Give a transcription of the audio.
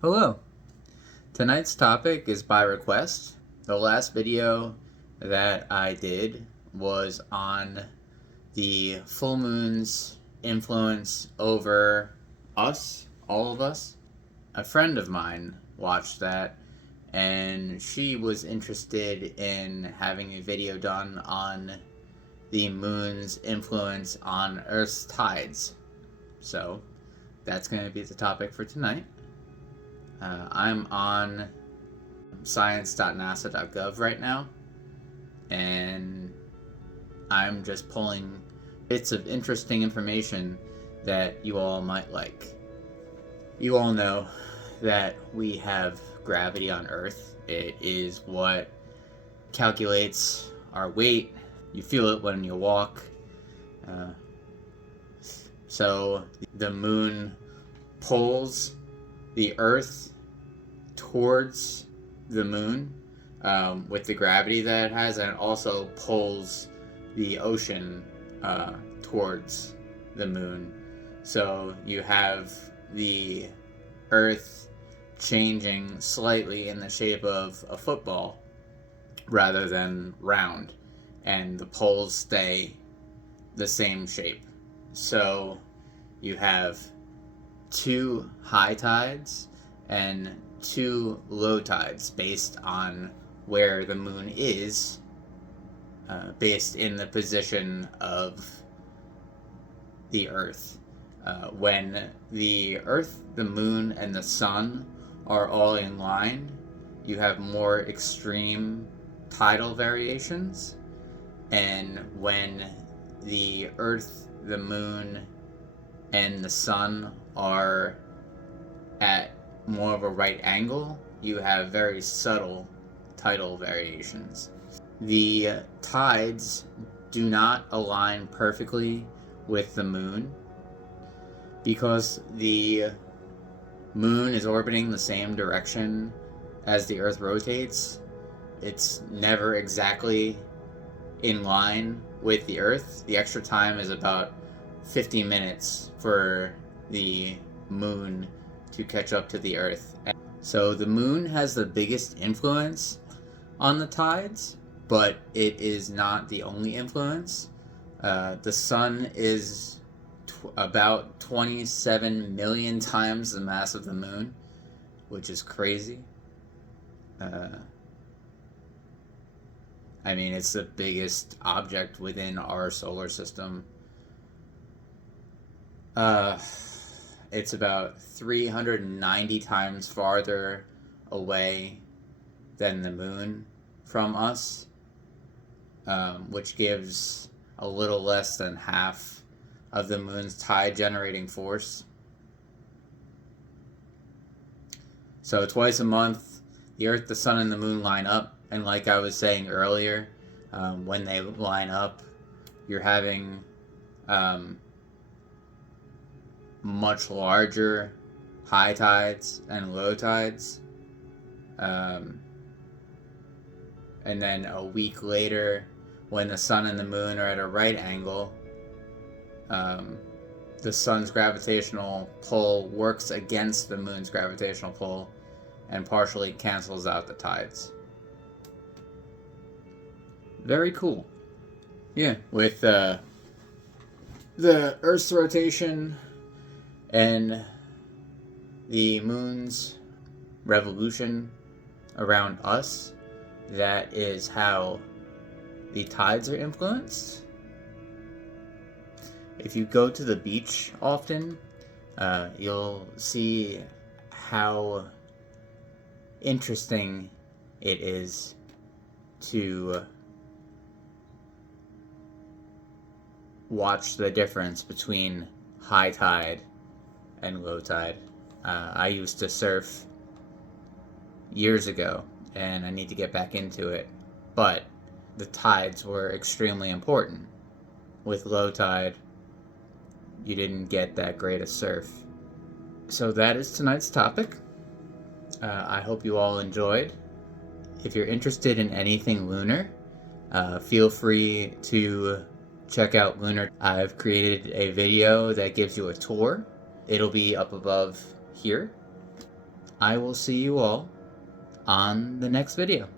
Hello. Tonight's topic is by request. The last video that I did was on the full moon's influence over us, all of us. A friend of mine watched that and she was interested in having a video done on the moon's influence on Earth's tides. So that's going to be the topic for tonight. I'm on science.nasa.gov right now, and I'm just pulling bits of interesting information that you all might like. You all know that we have gravity on Earth. It is what calculates our weight. You feel it when you walk. So the moon pulls the Earth towards the moon with the gravity that it has, and it also pulls the ocean towards the moon. So you have the Earth changing slightly in the shape of a football rather than round, and the poles stay the same shape. So you have two high tides and two low tides based on where the moon is, based in the position of the Earth. When the Earth, the moon, and the sun are all in line, you have more extreme tidal variations. And when the Earth, the moon, and the sun are at more of a right angle, you have very subtle tidal variations. The tides do not align perfectly with the moon because the moon is orbiting the same direction as the Earth rotates. It's never exactly in line with the Earth. The extra time is about 50 minutes for the moon to catch up to the Earth. So the moon has the biggest influence on the tides, but it is not the only influence. The sun is about 27 million times the mass of the moon, which is crazy. I mean, it's the biggest object within our solar system. It's about 390 times farther away than the moon from us, which gives a little less than half of the moon's tide generating force. So twice a month, the Earth, the sun, and the moon line up, and like I was saying earlier, when they line up, you're having much larger high tides and low tides. And then a week later, when the sun and the moon are at a right angle, the sun's gravitational pull works against the moon's gravitational pull and partially cancels out the tides. Very cool. Yeah, with the Earth's rotation and the moon's revolution around us, that is how the tides are influenced. If you go to the beach often, you'll see how interesting it is to watch the difference between high tide and low tide. I used to surf years ago, and I need to get back into it, but the tides were extremely important. With low tide, you didn't get that great a surf. So that is tonight's topic. I hope you all enjoyed. If you're interested in anything lunar, feel free to check out LUNR. I've created a video that gives you a tour. It'll be up above here. I will see you all on the next video.